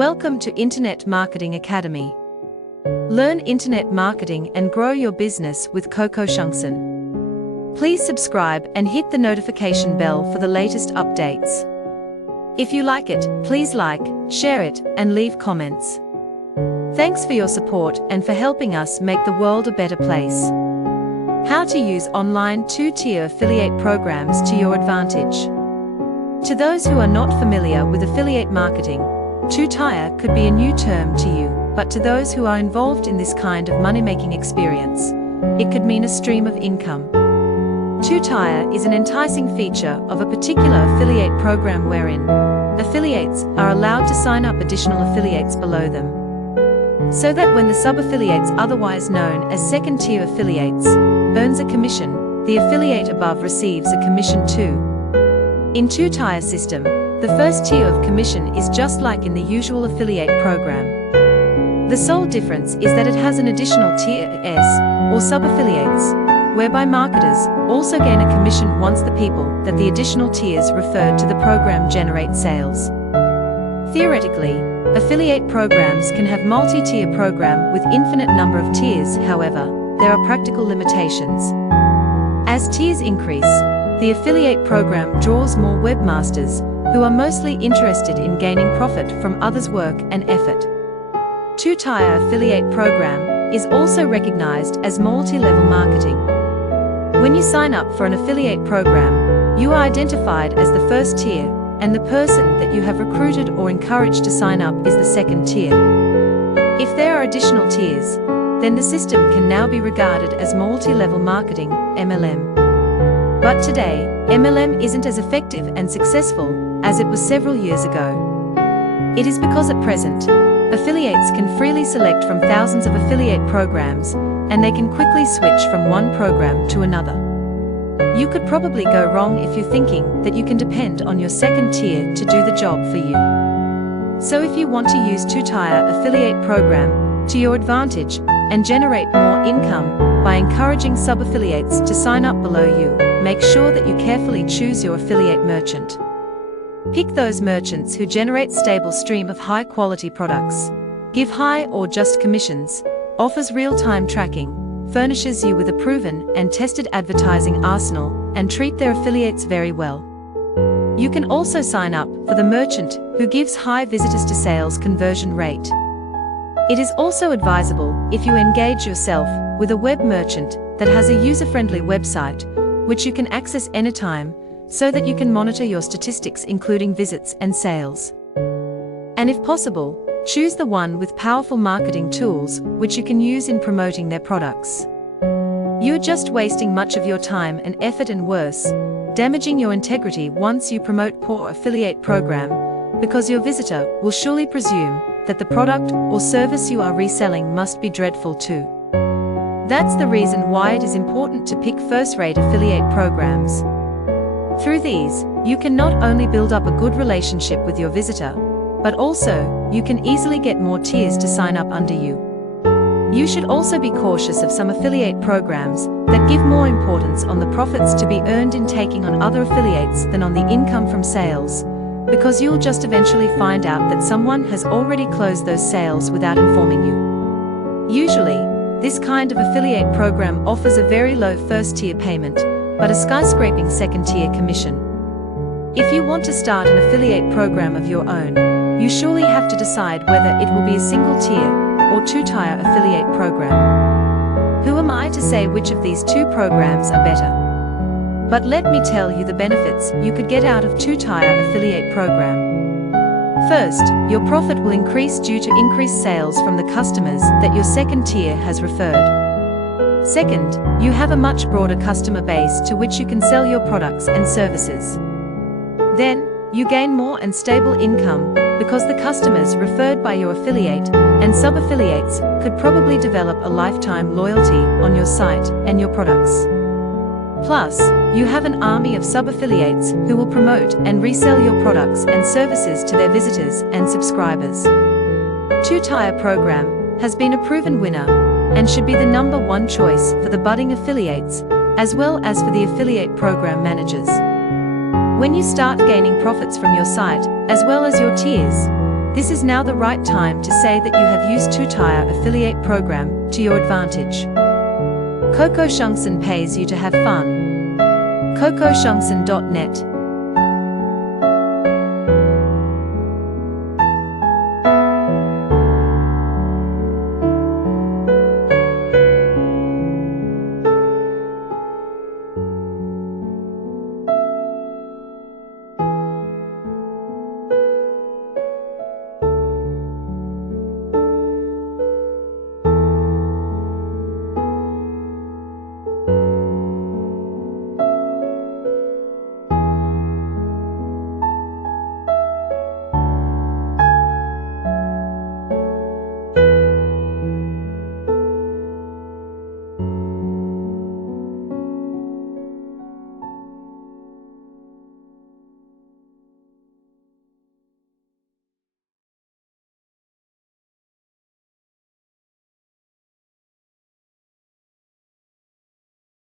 Welcome to Internet Marketing Academy. Learn internet marketing and grow your business with Coco Shungson. Please subscribe and hit the notification bell for the latest updates. If you like it, please like, share it, and leave comments. Thanks for your support and for helping us make the world a better place. How to use online two-tier affiliate programs to your advantage. To those who are not familiar with affiliate marketing, two-tier could be a new term to you, but to those who are involved in this kind of money-making experience, it could mean a stream of income. Two-tier is an enticing feature of a particular affiliate program wherein affiliates are allowed to sign up additional affiliates below them, so that when the sub-affiliates, otherwise known as second-tier affiliates, earns a commission, the affiliate above receives a commission too. In two-tier system, the first tier of commission is just like in the usual affiliate program. The sole difference is that it has an additional tier S, or sub-affiliates, whereby marketers also gain a commission once the people that the additional tiers referred to the program generate sales. Theoretically, affiliate programs can have multi-tier program with infinite number of tiers. However, there are practical limitations. As tiers increase, the affiliate program draws more webmasters who are mostly interested in gaining profit from others' work and effort. Two-tier affiliate program is also recognized as multi-level marketing. When you sign up for an affiliate program, you are identified as the first tier, and the person that you have recruited or encouraged to sign up is the second tier. If there are additional tiers, then the system can now be regarded as multi-level marketing, MLM. But today, MLM isn't as effective and successful as it was several years ago. It is because at present, affiliates can freely select from thousands of affiliate programs, and they can quickly switch from one program to another. You could probably go wrong if you're thinking that you can depend on your second tier to do the job for you. So if you want to use two-tier affiliate program to your advantage and generate more income by encouraging sub-affiliates to sign up below you, make sure that you carefully choose your affiliate merchant. Pick those merchants who generate stable stream of high-quality products, give high or just commissions, offers real-time tracking, furnishes you with a proven and tested advertising arsenal, and treat their affiliates very well. You can also sign up for the merchant who gives high visitors to sales conversion rate. It is also advisable if you engage yourself with a web merchant that has a user-friendly website, which you can access anytime, so that you can monitor your statistics including visits and sales. And if possible, choose the one with powerful marketing tools which you can use in promoting their products. You're just wasting much of your time and effort, and worse, damaging your integrity once you promote poor affiliate program, because your visitor will surely presume that the product or service you are reselling must be dreadful too. That's the reason why it is important to pick first-rate affiliate programs. Through these, you can not only build up a good relationship with your visitor, but also, you can easily get more tiers to sign up under you. You should also be cautious of some affiliate programs that give more importance on the profits to be earned in taking on other affiliates than on the income from sales, because you'll just eventually find out that someone has already closed those sales without informing you. Usually, this kind of affiliate program offers a very low first-tier payment, but a skyscraping second-tier commission. If you want to start an affiliate program of your own, you surely have to decide whether it will be a single-tier or two-tier affiliate program. Who am I to say which of these two programs are better? But let me tell you the benefits you could get out of two-tier affiliate program. First, your profit will increase due to increased sales from the customers that your second tier has referred. Second, you have a much broader customer base to which you can sell your products and services. Then, you gain more and stable income, because the customers referred by your affiliate and sub-affiliates could probably develop a lifetime loyalty on your site and your products. Plus, you have an army of sub-affiliates who will promote and resell your products and services to their visitors and subscribers. Two-tier program has been a proven winner and should be the #1 choice for the budding affiliates, as well as for the affiliate program managers. When you start gaining profits from your site, as well as your tiers, This is now the right time to say that you have used Tutire affiliate program to your advantage. Coco Shangsen pays you to have fun. CocoShangsen.net